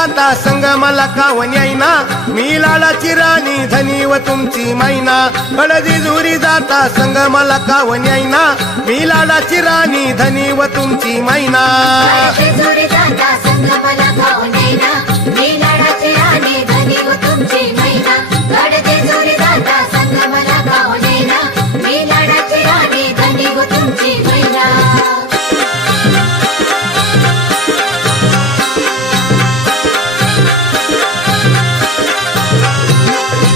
जाता संग मला कावण्याईना मी लाडाची राणी धनी व तुमची मैना जेजुरी जाता संग मला कावण्याईना मी लाडाची राणी धनी व तुमची मैना जेजुरी जाता संग मला कावण्याईना मी लाडाची राणी धनी व तुमची मैना जेजुरी जाता संग मला कावण्याईना मी लाडाची राणी धनी व तुमची मैना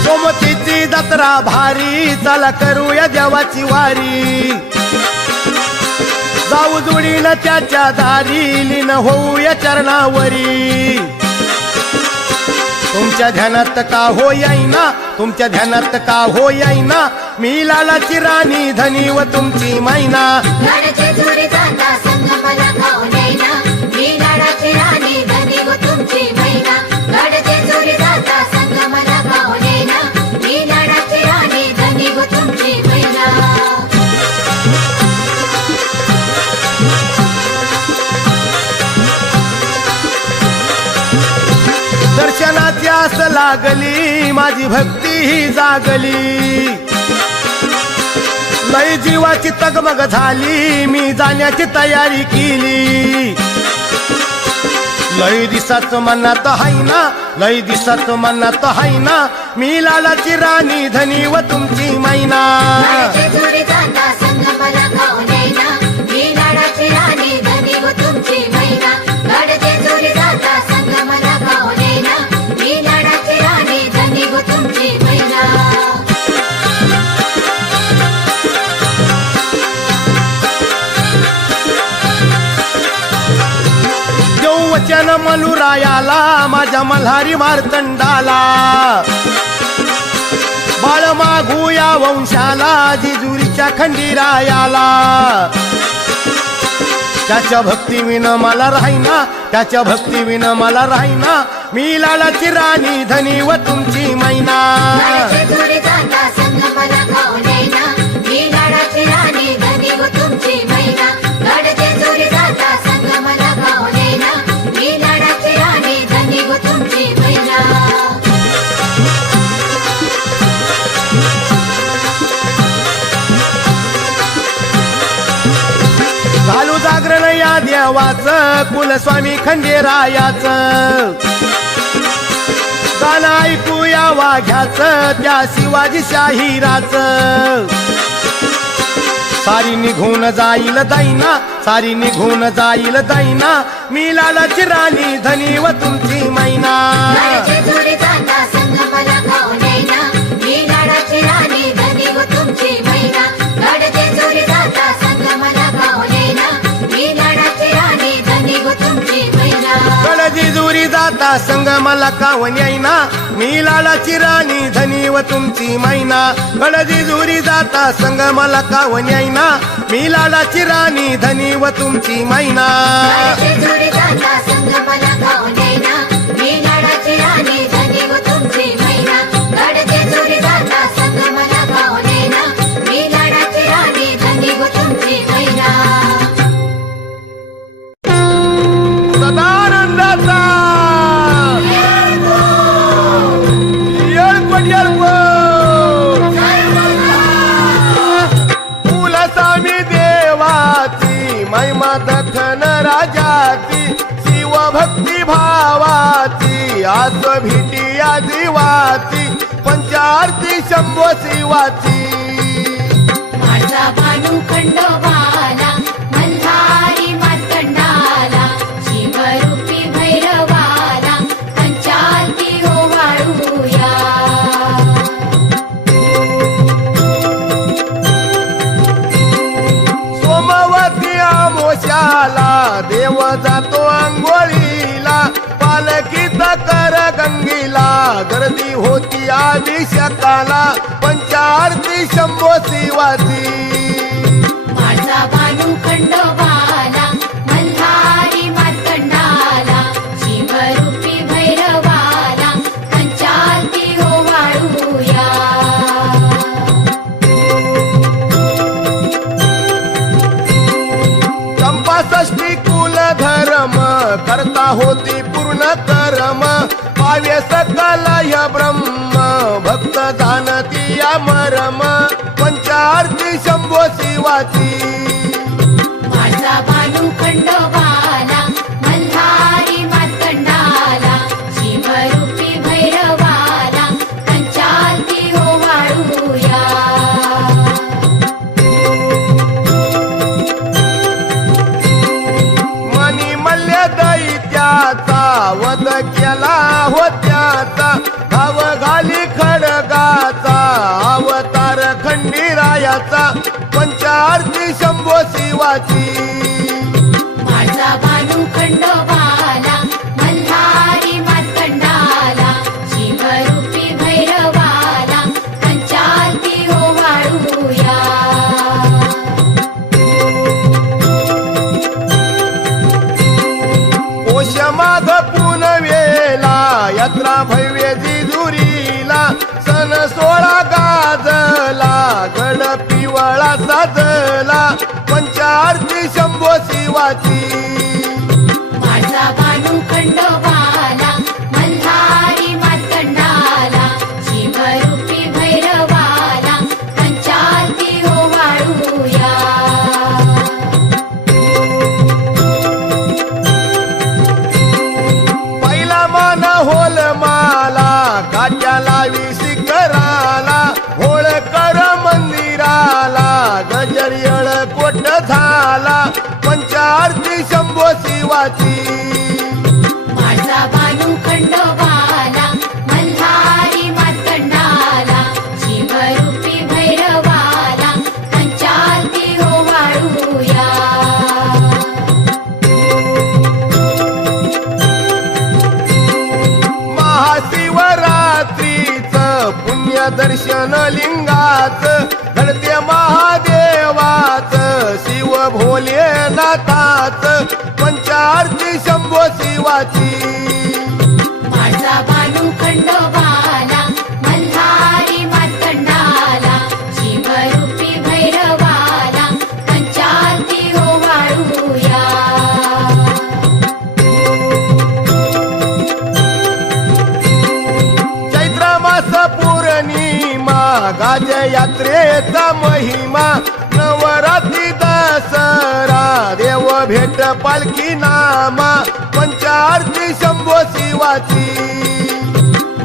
सोमतीची जत्रा भारी चला करूया देवाची वारी जाऊ जोडीन त्याच्या दारी लीन होऊया चरणावरी तुमच्या ध्यानात का हो येईना तुमच्या ध्यानात का हो येईना मी लालाची राणी धनी व तुमची मैना जेजुरी जाता संग मला कावण्याईना मी लाडाची राणी धनी व तुमची मैना जेजुरी जाता संग मला कावण्याईना मी लाडाची राणी धनी व तुमची मैना दर्शनाची आस लागली माझी भक्ती ही जागली लय जीवाची तगमग झाली मी जाण्याची तयारी केली लय दिसाच मनात हायना लय दिसाच मनात हायना मी लालाची राणी धनी व तुमची मैना जेजुरी जाता संग मला कावण्याईना मी लाडाची राणी धनी व तुमची मैना जेजुरी जाता संग मला कावण्याईना मी लाडाची राणी धनी व तुमची मैना वचन मनुरायाला माझ्या मल्हारी मार्तंडाला बाळ मागूया वंशाला जेजुरीच्या खंडीरायाला त्याच्या भक्तीविन मला राहीना त्याच्या भक्तीविन मला राहीना मी लालाची राणी धनी व तुमची मैना जेजुरी जाता संग मला कावण्याईना मी लाडाची राणी धनी व तुमची मैना जेजुरी जाता संग मला कावण्याईना मी लाडाची राणी धनी व तुमची मैना घालू जागरण या देवाचं कुलस्वामी खंडेरायाचं गाणं ऐकूया वाघ्याचं त्या शिवाजी शाहिराचं सारी निघून जाईल दैना सारी निघून जाईल दैना मी लालाची राणी धनी व तुमची मैना जेजुरी जाता संग मला कावण्याईना मी लाडाची राणी धनी व तुमची मैना जेजुरी जाता संग मला कावण्याईना मी लाडाची राणी धनी व तुमची मैना जेजुरी जाता संग मला कावण्याईना मी लालाची राणी धनी व तुमची मैना जेजुरी जाता संग मला कावण्याईना मी लालाची राणी धनी व तुमची मैना जेजुरी जाता संग मला कावण्याईना मी लाडाची राणी धनी व तुमची मैना जेजुरी जाता संग मला कावण्याईना मी लाडाची राणी धनी व तुमची मैना सदानंदाचा कुलस्वामी देवाची महिमा दखन राजाची शिवभक्ती भावाची आस भीटी या जीवाची पंचारती शंभो शिवाची माझा भानू खंडोबाला मल्हारी मार्तंडाला शिवरूपी भैरवाला पंचालती ओवाळूया सोमवती आमोशाला देव जातो अंघोळीला पालखीत कर गंगीला गर्दी होती अभिषेकाला पंचारती शंभो शिवाची माझा भानू खंडोबाला मल्हारी मार्तंडाला शिवरूपी भैरवाला पंचालती ओवाळूया चंपाषष्ठी कुल धर्म करता होती पूर्ण कर परम पावे सकल ह्य ब्रह्म भक्त जाणती या मरम पंचारती शंभो शिवाची माझा बालू खंडोबाला मल्हारी मार्तंडाला शिवरूपी भैरवाला पंचालती ओवाळूया मनी मल्य दैत्याचा वध केला होत्याचा धाव घाली खडगाचा अवतार खंडीरायाचा पंचारती शंभो शिवाची माझा बालू खंडोबाला मल्हारी मार्तंडाला शिवरूपी भैरवाला पंचालती ओवाळूया ओश माघ पुनवेला यात्रा भव्य जिजुरीला सण सोळा गाजला गड पिवळा साजला पंचारती शंभो शिवाची माझा बालू खंडोबाला मल्हारी मार्तंडाला शिवरूपी भैरवाला पंचालती ओवाळूया पहिला मान होल माला काट्या लावी शिखराला होळकर मंदिराला गजर येळकोट झाला पंचारती शंभो शिवाची माझा बालू खंडोबाला मल्हारी मार्तंडाला शिवरूपी भैरवाला पंचालती ओवाळूया महाशिवरात्रीच पुण्य दर्शन लिंगाच घडते महादेवाच शिव भोलेनाथाच पंचारती शंभो शिवाची माझा बालू खंडोबाला मल्हारी मार्तंडाला शिवरूपी भैरवाला पंचालती ओवाळूया चैत्र मास पौर्णिमा गाज यात्रेचा महिमा नवरात्री दसरा देव भेट पालखी नामा पंचारती शंभो शिवाची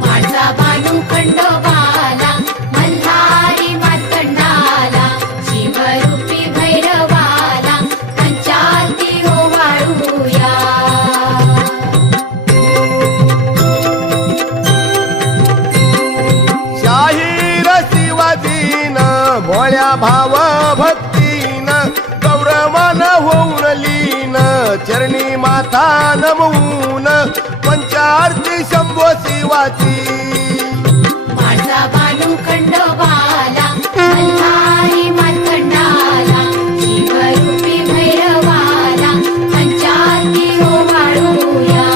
माझा बालू खंडोबाला मल्हारी मार्तंडाला शिवरूपी भैरवाला पंचालती ओवाळूया शाहीर शिवाजीन भोळ्या भाव भक्तीन गौरवान होऊन लीन चरणी माथा नमवून पंचारती शंभो शिवाची माझा बालू खंडोबाला मल्हारी मार्तंडाला शिवरूपी भैरवाला पंचालती ओवाळूया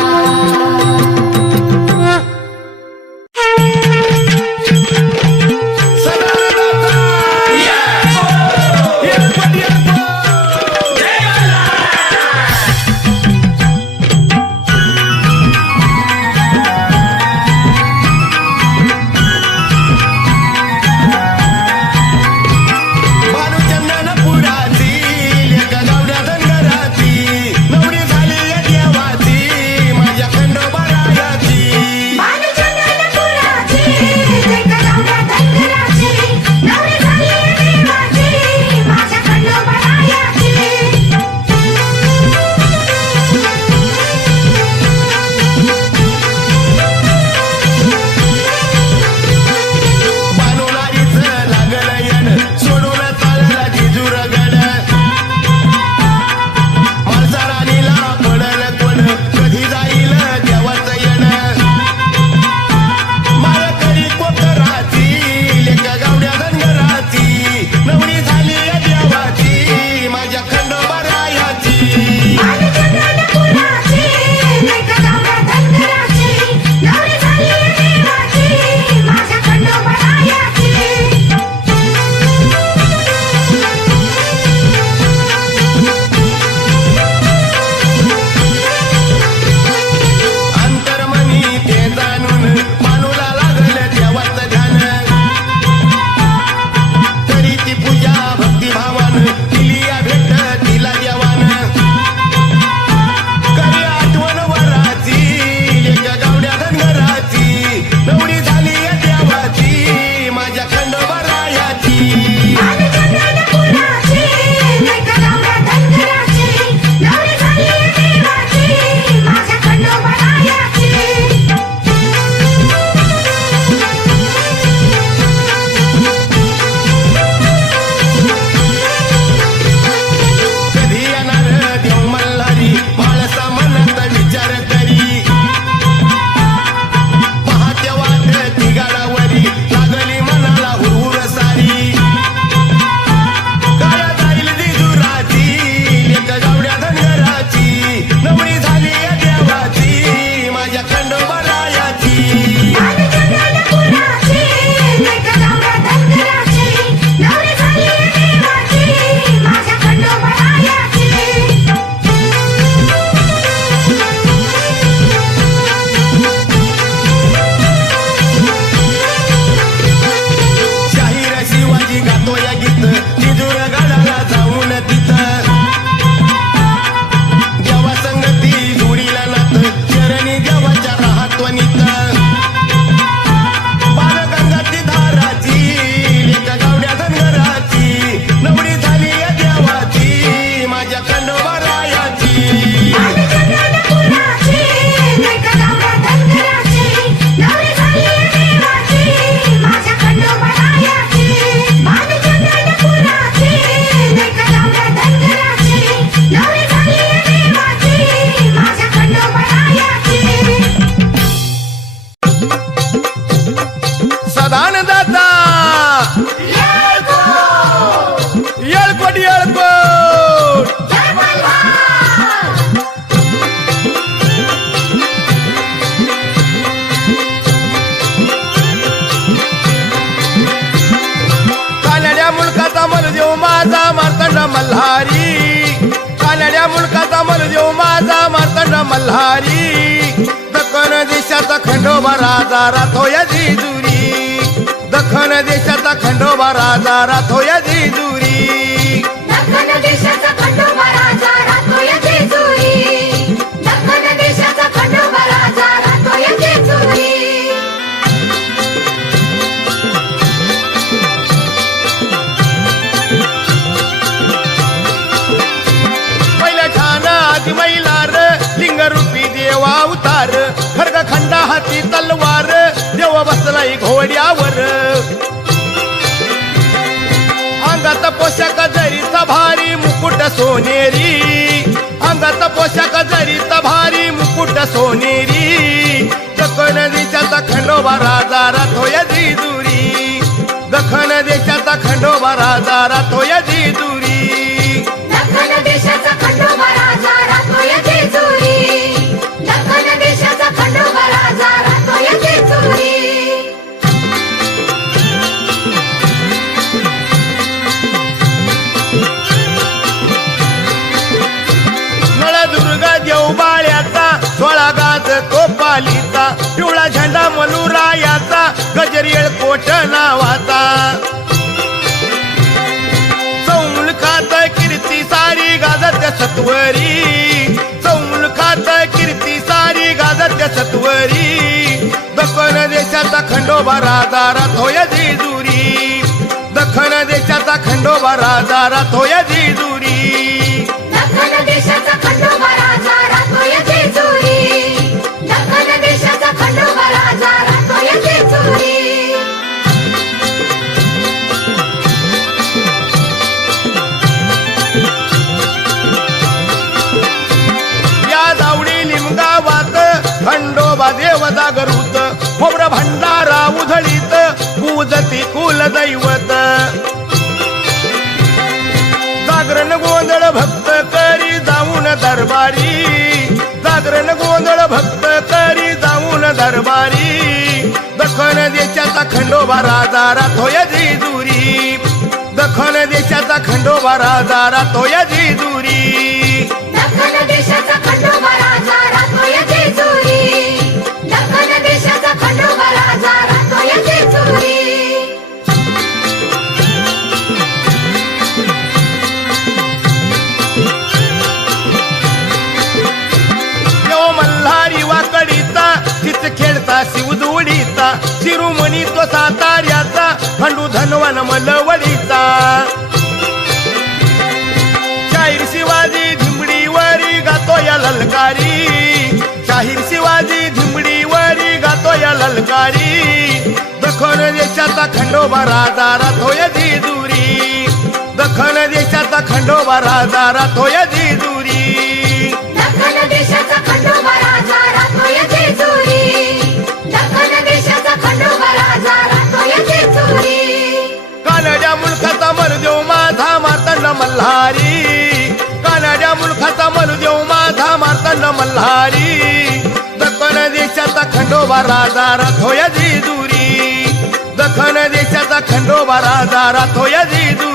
माझा मार्तंड मल्हारी कानड्या मुलकाचा मलदेव माझा मार्तंड मल्हारी दखन देशाचा खंडोबा राजा राथोय जेजुरी दखन देशाचा खंडोबा राजा राथोय जेजुरी दख्खन देशाचा खंडोबा राजा राहतोय जेजुरी दख्खन देशाचा खंडोबा राजा राहतोय जेजुरी पहिल्या ठाणा आदि मैलार लिंगरूपी देवा अवतार खड्ग खंडा हाती तलवार देव बसलाय घोड्यावर अंगात पोशाख जरीचा भारी मुकुट सोनेरी अंगात पोशाख जरीचा भारी मुकुट सोनेरी दखन देशाचा खंडोबा राजा राथोय जेजुरी दखन देशाचा खंडोबा राजा राथोय जेजुरी दख्खन देशाचा खंडोबा राजा राहतोय जेजुरी दख्खन देशाचा खंडोबा राजा राहतोय जेजुरी नळदुर्ग देवबाळ्याचा 16 गाज कोपालीचा पिवळा झेंडा मलुरायाचा गजरेळ कोट नावाचा चौमुलखात कीर्ती सारी गाजत्या सत्वरी चौमुलखात कीर्ती सारी गाजत्या सत्वरी दखन देशाचा खंडोबा राजा राथोय जेजुरी दखन देशाचा खंडोबा राजा राथोय जेजुरी दख्खन देशाचा खंडोबा राजा राहतोय जेजुरी दख्खन देशाचा खंडोबा राजा राहतोय जेजुरी या जावडी लिमगावात खंडोबा देव जागृत खोबरं भंडारा उधळीत पूजती कुलदैवत जागरण गोंधळ भक्त करी जाऊन दरबारी जागरण गोंधळ भक्त करी जाऊन दरबारी दखन देशाचा खंडोबा राजा राथोय जेजुरी दखन देशाचा खंडोबा राजा राथोय जेजुरी दख्खन देशाचा खंडोबा राजा राहतोय जेजुरी दख्खन देशाचा खंडोबा राजा राहतोय जेजुरी देव मल्हारी वाकडीचा चित खेळता शिवदोडीचा शिरोमणी तो साताऱ्याचा खंडू धनवन मलवडीचा शाहीर शिवाजी धिंबडीवरी गातो या ललकारी शाहीर शिवाजी धिंबडीवरी गातो या ललकारी दखन देशाचा खंडोबा राजा राथोय जेजुरी दखन देशाचा खंडोबा राजा राथोय जेजुरी दख्खन देशाचा खंडोबा राजा राहतोय जेजुरी दख्खन देशाचा खंडोबा राजा राहतोय जेजुरी कानड्या मुलखाचा मलदेव माझा मार्तंड मल्हारी कानड्या मुलखाचा मलदेव माझा मार्तंड मल्हारी दखन देशाचा खंडोबा राजा राथोय जेजुरी दखन देशाचा खंडोबा राजा राथोय जेजुरी